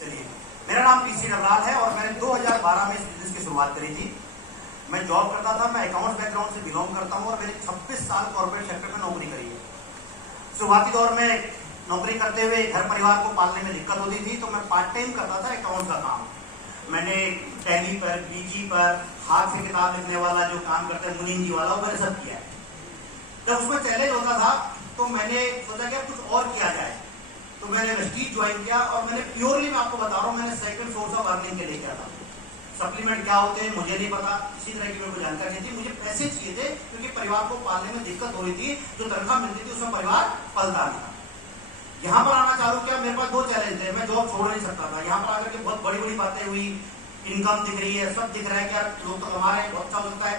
चलिए, मेरा नाम पीसी नवलाल है और मैंने 2012 में इस बिजनेस की शुरुआत करी थी। मैं जॉब करता था, मैं अकाउंट्स बैकग्राउंड से बिलोंग करता हूँ और मैंने 26 साल कॉर्पोरेट सेक्टर में नौकरी करी है। शुरुआती दौर में नौकरी करते हुए घर परिवार को पालने में दिक्कत होती थी, तो मैं पार्ट टाइम करता था अकाउंट्स का काम। मैंने टैली पर, बीजी पर, हाथ से किताब लिखने वाला जो काम करते हैं मुनीम जी वाला, वो मैंने सब किया है। जब उसमें चैलेंज होता था तो मैंने सोचा कि कुछ और किया जाए, तो मैंने वेस्टीज ज्वाइन किया और मैंने प्योरली, मैं आपको बता रहा हूँ, मैंने सेकंड सोर्स ऑफ अर्निंग के लिए किया था। सप्लीमेंट क्या होते हैं मुझे नहीं पता, इसी तरह की मेरे को जानकारी नहीं थी। मुझे पैसे चाहिए थे क्योंकि परिवार को पालने में दिक्कत हो रही थी। जो तनख्वाह मिलती थी उसमें परिवार पलता नहीं था। यहाँ पर आना चालू किया, मेरे पास दो चैलेंज थे, मैं जॉब छोड़ नहीं सकता था। यहाँ पर आकर के बहुत बड़ी बड़ी बातें हुई, इनकम दिख रही है, सब दिख रहा है कि यार लोग तो कमा रहे हैं, बहुत अच्छा हो सकता है,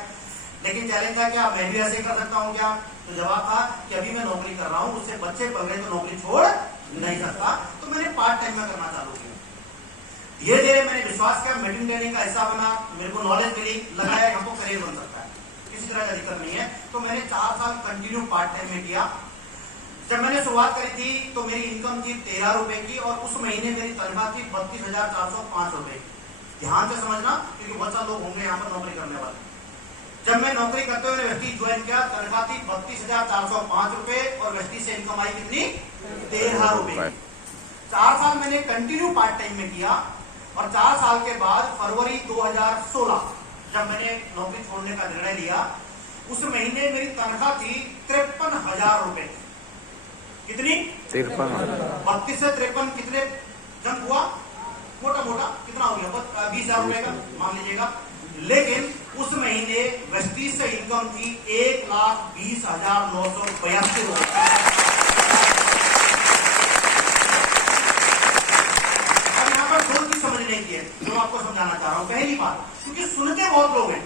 लेकिन चैलेंज था क्या मैं भी ऐसे ही कर सकता हूँ क्या? तो जवाब था कि अभी मैं नौकरी कर रहा हूँ, उससे बच्चे पल रहे तो नौकरी छोड़ नहीं सकता। तो मैंने पार्ट टाइम में करना चालू किया। धीरे धीरे मैंने विश्वास किया, मीटिंग ट्रेनिंग का हिस्सा बना, मेरे को नॉलेज मिली, लगाया यहाँ तो करियर बन सकता है, किसी तरह का दिक्कत नहीं है। तो मैंने 4 साल कंटिन्यू पार्ट टाइम में किया। जब मैंने शुरुआत करी थी तो मेरी इनकम थी 13 रुपए की और उस महीने मेरी तनख्वाह थी 32,405 रुपए। ध्यान से समझना क्योंकि बहुत सारे लोग होंगे यहाँ पर नौकरी करने वाले। जब मैं नौकरी करते हुए वेस्टीज ज्वाइन किया, तनख्वाह थी 32,405 रुपए और वेस्टीज से इनकम आई कितनी? 13 रुपए। 4 साल मैंने कंटिन्यू पार्ट टाइम में किया और 4 साल के बाद फरवरी 2016 जब मैंने नौकरी छोड़ने का निर्णय लिया, उस महीने मेरी तनख्वाह थी 53,000 रुपए। कितनी? 53,000। 32 से 53 कितने जंप हुआ? मोटा मोटा कितना हो गया? 20,000 रुपए का मान लीजिएगा। लेकिन उस महीने वेस्टीज से इनकम थी 1,20,982 रुपए। अब यहाँ पर दो चीज समझने की है जो आपको समझाना चाह रहा हूँ। पहली बात, क्योंकि सुनते बहुत लोग हैं,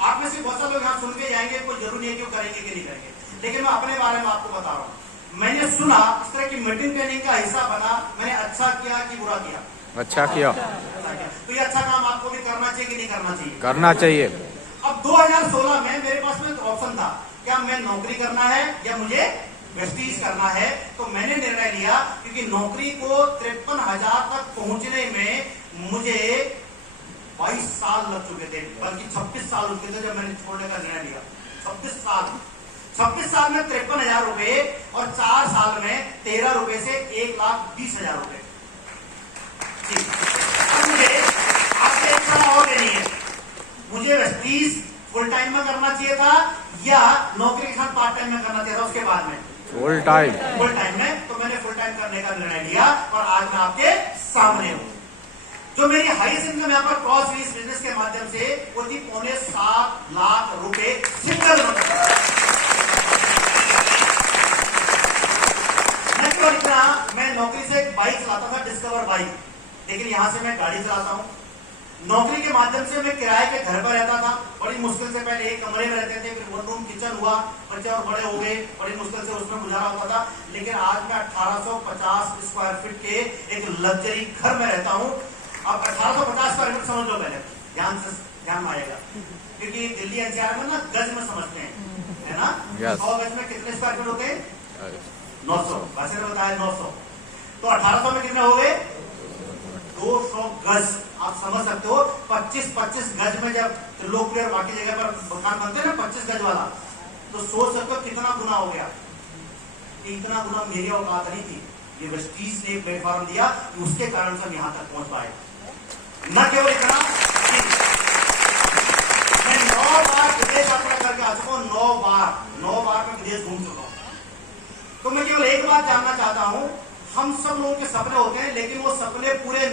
आप में से बहुत सारे लोग यहाँ सुन के जाएंगे, कोई जरूरी नहीं है कि करेंगे कि नहीं करेंगे, लेकिन मैं अपने बारे में आपको बता रहा हूँ। मैंने सुना, इस तरह की मीटिंग ट्रेनिंग का हिस्सा बना, मैंने अच्छा किया कि बुरा किया? अच्छा किया। तो ये अच्छा काम आपको भी करना चाहिए कि नहीं करना चाहिए? करना चाहिए। अब 2016 में मेरे पास में ऑप्शन था, क्या मैं नौकरी करना है या मुझे वेस्टीज करना है। तो मैंने निर्णय लिया, क्योंकि नौकरी को 53,000 तक पहुंचने में मुझे 22 साल लग चुके थे, बल्कि 26 साल हो चुके थे जब मैंने छोड़ने का निर्णय लिया। 26 साल में 53,000 रुपए और 4 साल में 13 रुपए से 1,20,000 रुपए। अब मुझे आपसे एक सलाह और देनी है, मुझे वेस्टीज फुल टाइम में करना चाहिए था या नौकरी के साथ पार्ट टाइम में करना चाहिए था? उसके बाद में फुल टाइम में। तो मैंने फुल टाइम करने का निर्णय लिया और आज मैं आपके सामने हूं। जो मेरी हाईएस्ट इनकम यहाँ पर क्रॉस हुई इस बिजनेस के माध्यम से, वो थी 7.25 लाख रुपए सिंगल मंथ। मैं नौकरी से एक बाइक चलाता था, डिस्कवर बाइक, लेकिन यहां से मैं गाड़ी चलाता हूं। नौकरी के माध्यम से मैं किराए के घर पर रहता था, बड़ी मुश्किल से पहले एक कमरे में रहते थे, फिर 1 रूम किचन हुआ, बच्चे और बड़े हो गए, बड़ी मुश्किल से उसमें गुजारा होता था। लेकिन आज मैं 1850 स्क्वायर फीट के एक लग्जरी घर में रहता हूं। अब 1850 स्क्वायर फीट समझ लो, पहले ध्यान में आएगा, क्योंकि दिल्ली एनसीआर में ना गज में समझते हैं, है ना? 100 गज में कितने स्क्वायर फीट होते हैं? 900। वैसे ने बताया 900, तो 1800 में कितने हो गए? 200 गज। आप समझ सकते हो, 25 गज में जब त्रिलोकपुर बाकी जगह पर मकान बनते हैं ना 25 गज वाला, तो सोच सकते हो कितना गुना हो गया। इतना गुना मेरी औकात नहीं थी, ये वेस्टीज ने प्लेटफॉर्म दिया, उसके कारण से हम यहाँ तक पहुंच पाए। न केवल इतना, मैं 9 बार विदेश यात्रा करके आ चुका हूँ, 9 बार मैं विदेश घूम चुका हूँ। तो मैं केवल एक बात जानना चाहता हूं, हम सब लोगों के सपने होते हैं, लेकिन वो सपने पूरे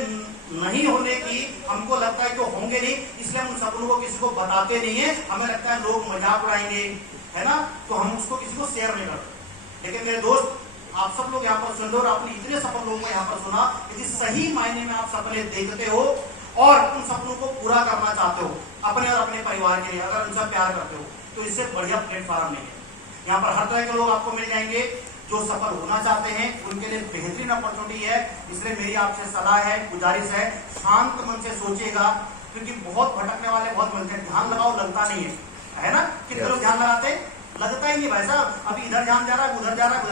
नहीं होने की हमको लगता है कि होंगे नहीं, इसलिए हम उन सपनों को किसी को बताते नहीं है। हमें लगता है लोग मजाक उड़ाएंगे, है ना, तो हम उसको किसी को शेयर नहीं करते। लेकिन मेरे दोस्त, आप सब लोग यहाँ पर सुन लो और आपने इतने सपन लोगों को यहाँ पर सुना, यदि सही मायने में आप सपने देखते हो और उन सपनों को पूरा करना चाहते हो अपने और अपने परिवार के लिए, अगर उनसे प्यार करते हो, तो इससे बढ़िया प्लेटफॉर्म नहीं है। यहाँ पर हर तरह के लोग आपको मिल जाएंगे जो सफल होना चाहते हैं, उनके लिए बेहतरीन अपॉर्चुनिटी है। इसलिए मेरी आपसे सलाह है, गुजारिश है, शांत मन से सोचिएगा, क्योंकि बहुत भटकने वाले बहुत मिलते हैं। ध्यान लगाओ, लगता नहीं है ना? कितने लोग ध्यान लगाते हैं, लगता ही नहीं भाई साहब, अभी इधर ध्यान जा रहा है, उधर जा रहा है,